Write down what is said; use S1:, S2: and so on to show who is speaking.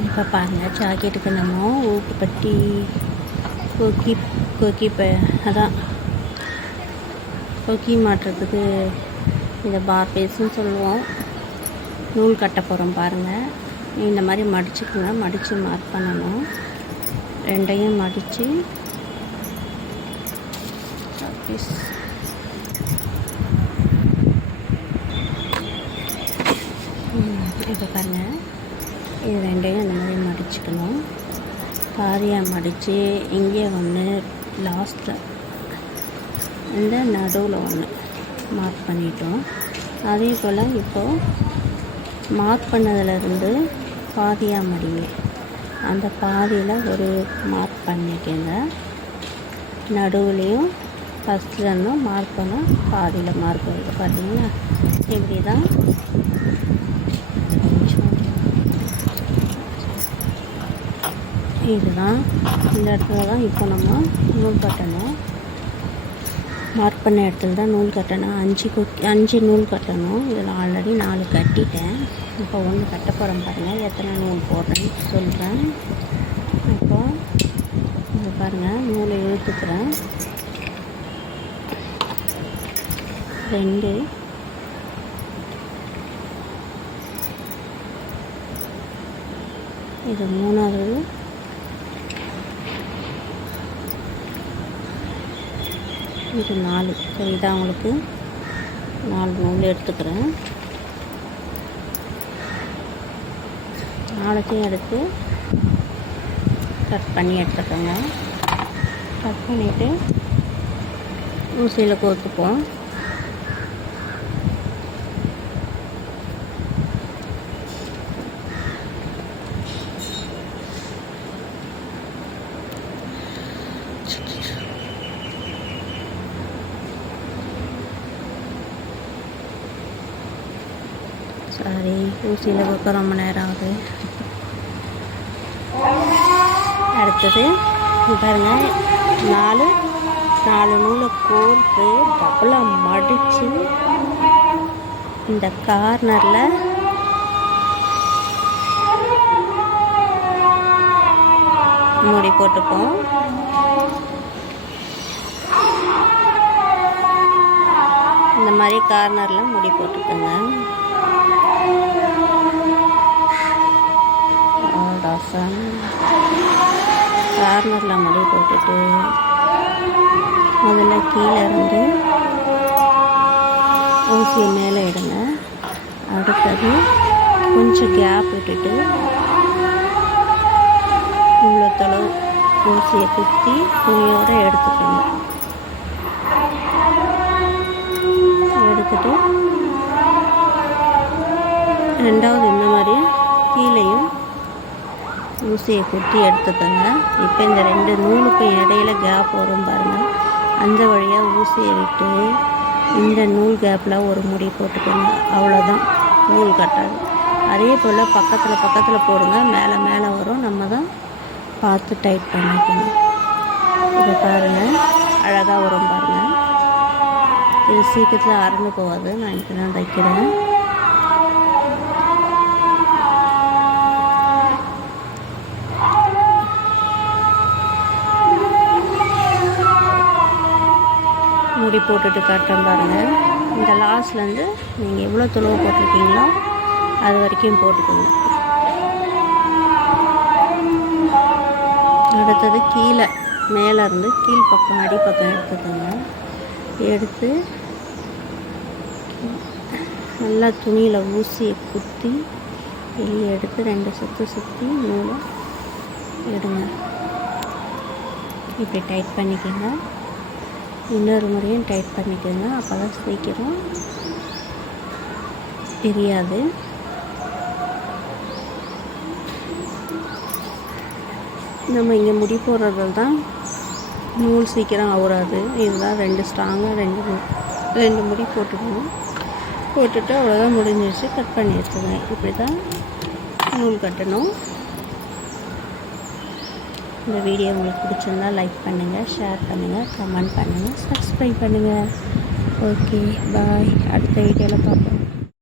S1: இப்போ பாருங்கள் ஜாக்கெட்டுக்கு நம்ம ஊக்குப்பட்டி கொக்கி கொக்கி ப அதான் கொக்கி மாட்டுறதுக்கு இந்த பார் பேஸ்னு சொல்லுவோம். நூல் கட்ட போகிறோம் பாருங்கள் இந்த மாதிரி மடிச்சுக்கோங்க மடித்து மார்க் பண்ணணும். ரெண்டையும் மடித்து பீஸ் இப்போ பாருங்கள் இது ரெண்டையும் அந்த மாதிரி மடிச்சுக்கணும். பாதியாக மடித்து இங்கே ஒன்று லாஸ்ட்டில் இந்த நடுவில் ஒன்று மார்க் பண்ணிட்டோம். அதே போல் இப்போது மார்க் பண்ணதுலேருந்து பாதியாக மடிங்க. அந்த பாதியில் ஒரு மார்க் பண்ணிக்கோங்க. நடுவுலையும் ஃபஸ்ட்டில் இருந்தும் மார்க் பண்ணால் பாதியில் மார்க் வருது. பார்த்தீங்களா இப்படி தான் இதுதான் இந்த இடத்துல தான் இப்போ நம்ம நூல் கட்டணும். மார்க் பண்ண இடத்துல தான் நூல் கட்டணும். அஞ்சு குக் அஞ்சு நூல் கட்டணும். இதில் ஆல்ரெடி நாலு கட்டிட்டேன். இப்போ ஒன்று கட்ட போகிறேன் பாருங்கள் எத்தனை நூல் போடுறேன்னு சொல்கிறேன் இப்போ இது பாருங்கள் நூலை இழுத்துக்கிறேன். ரெண்டு. இது மூணாவது. இது நாலு. சரிதான் அவங்களுக்கு உங்களுக்கு. நாலு நூல் எடுத்துக்கிறேன். நாலுத்தையும் எடுத்து கட் பண்ணி எடுத்துக்கோங்க. கட் பண்ணிவிட்டு ஊசியில் கோர்த்துப்போம். சாரி ஊசியில் பக்கம் ரொம்ப நேரம் ஆகுது. அடுத்தது பாருங்கள் பாருங்க நாலு நாலு நூலை கோர்த்து டபுளாக மடித்து இந்த கார்னரில் மூடி போட்டுப்போம். இந்த மாதிரி கார்னரில் முடி போட்டுக்கோங்க. ரசம் கார்னரில் முடி போட்டுட்டு முதல்ல கீழே இருந்து ஊசியை மேலே இடுங்க. அடுத்தது கொஞ்சம் கேப் விட்டுட்டு இவ்வளோ தொலைவு ஊசியை குத்தி துணியோடு எடுத்துக்கணும் எடுத்துட்டு ரெண்டாவது இந்த மாதிரி கீழேயும் ஊசியை குத்தி எடுத்துக்கோங்க. இப்போ இந்த ரெண்டு நூலுக்கும் இடையில கேப் வரும் பாருங்கள் அந்த வழியாக ஊசியை விட்டு இந்த நூல் கேப்பில் ஒரு முடி போட்டுக்கோங்க. அவ்வளோதான் நூல் கட்டாது. அதே போல் பக்கத்தில் பக்கத்தில் போடுங்க. மேலே மேலே வரும். நம்ம தான் பார்த்து டைட் பண்ணிக்கணும் இதை பாருங்கள் அழகாக வரும் பாருங்கள் இது சீக்கிரத்தில் அறந்து போகாது. நான் இப்போ தான் தைக்கிறேன். முடி போட்டுட்டு காட்டுறேன் பாருங்கள் இந்த லாஸ்ட்லேருந்து நீங்கள் எவ்வளோ தொழுவு போட்டிருக்கீங்களோ அது வரைக்கும் போட்டுக்கோங்க. அடுத்தது கீழே மேலே இருந்து கீழ் பக்கம் அடிப்பக்கம் எடுத்துக்கோங்க. எடுத்து நல்லா துணியில் ஊசியை குத்தி வெளியே எடுத்து ரெண்டு சுற்று சுற்றி நூலை எடுங்க. இப்படி டைட் பண்ணிக்கோங்க. இன்னொரு முறையும் டைட் பண்ணிக்கோங்க. அப்போ தான் சீக்கிரம் தெரியாது. நம்ம இங்கே முடி போடுறதுல தான் நூல் சீக்கிரம் ஆகுறாது இதுதான் ரெண்டு ஸ்ட்ராங்காக ரெண்டு ரெண்டு முடி போட்டுக்கணும். போட்டுட்டு அவ்வளோதான் முடிஞ்சிருச்சு. கட் பண்ணி வச்சுருங்க இப்படி தான் நூல் கட்டணும். இந்த வீடியோ உங்களுக்கு பிடிச்சிருந்தா லைக் பண்ணுங்கள் ஷேர் பண்ணுங்கள் கமெண்ட் பண்ணுங்கள் சப்ஸ்கிரைப் பண்ணுங்கள் ஓகே பாய் அடுத்த வீடியோவில் பார்ப்போம்.